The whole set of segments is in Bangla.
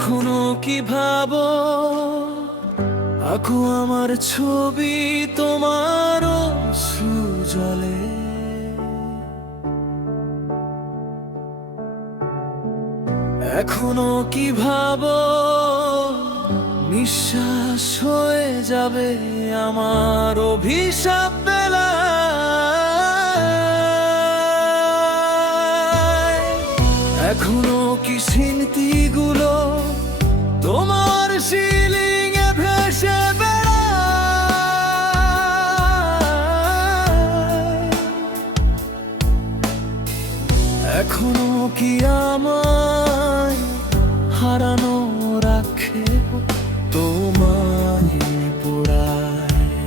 এখনো কি ভাবো আঁকো আমার ছবি তোমার সুজলে। এখনো কি ভাবো নিঃশ্বাস হয়ে যাবে আমার অভিশাপ বেলায়। এখনো কি স্মৃতিগুলো তোমার শিলিংয়ে ভেসে বেড়ায়। এখনো কি আমায় হারানো রাখে তোমায় পোড়ায়।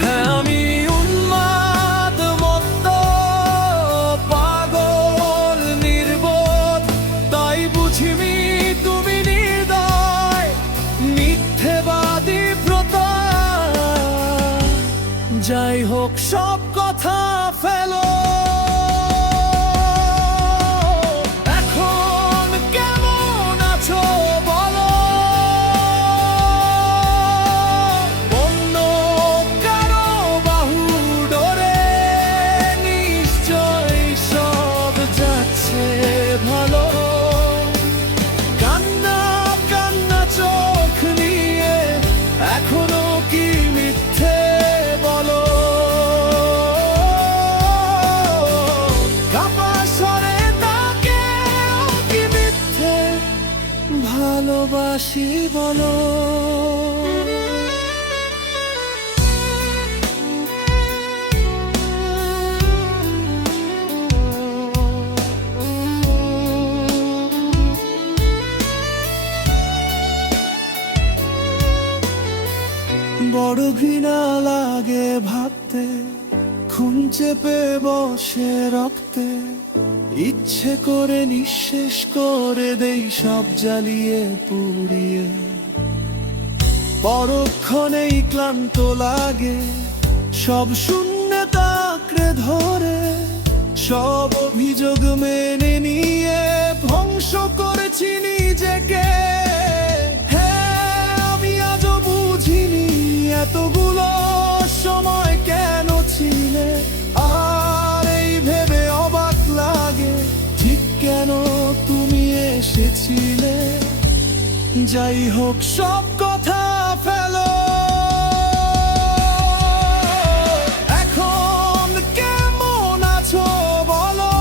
হ্যাঁ আমি উন্মাদ মত্ত পাগল নির্বোধ, তাই বুঝিনি তুমি নির্দয় মিথ্যেবাদী প্রতায়। যাই হোক সব কথা ফেলো, এখন কেমন আছো বলো। অন্য কারো বাহু ডোরে নিশ্চয়ই সব যাচ্ছে ভালো। কান্না কান্না চোখ নিয়ে এখনো কি মিথ্যে বলো। ভালোবাসি বলো। বড় ঘৃণা লাগে ভাবতে, খুন চেপে বসে রক্তে। ইচ্ছে করে নিঃশেষ করে দেই সব জ্বালিয়ে পুড়িয়ে। পরক্ষণেই ক্লান্ত লাগে সব শূন্যতা আঁকড়ে ধরে। সব অভিযোগ মেনে নিয়ে ধ্বংস করেছি নিজেকে। হ্যাঁ আমি আজও বুঝিনি এতগুলো সময় কেন ছিলে। আর এই ভেবে অবাক লাগে ঠিক কেন তুমি এসেছিলে। যাই হোক সব কথা ফেলো, এখন কেমন আছো বলো।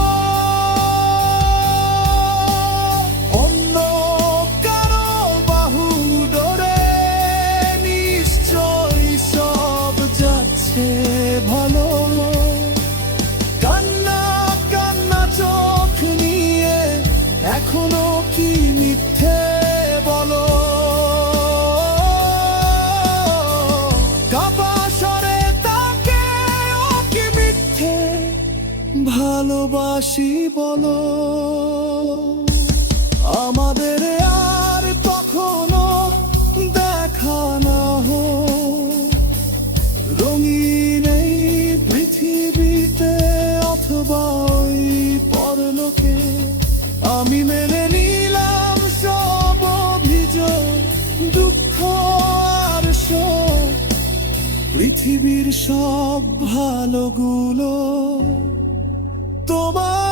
অন্য কারো বাহু ডোরে নিশ্চয়ই সব যাচ্ছে ভালো। কান্না কান্না চোখ নিয়ে এখনো কি মিথ্যে বলো। কাপা স্বরে তাকে ও কি মিথ্যে ভালোবাসি বলো। আমাদের আর কখনো দেখা না হোক রঙিন এই পৃথিবীতে অথবা ওই পরলোকে। আমি মেনে নিলাম সব অভিযোগ, দুঃখ আর শোক। পৃথিবীর সব ভালোগুলো তোমার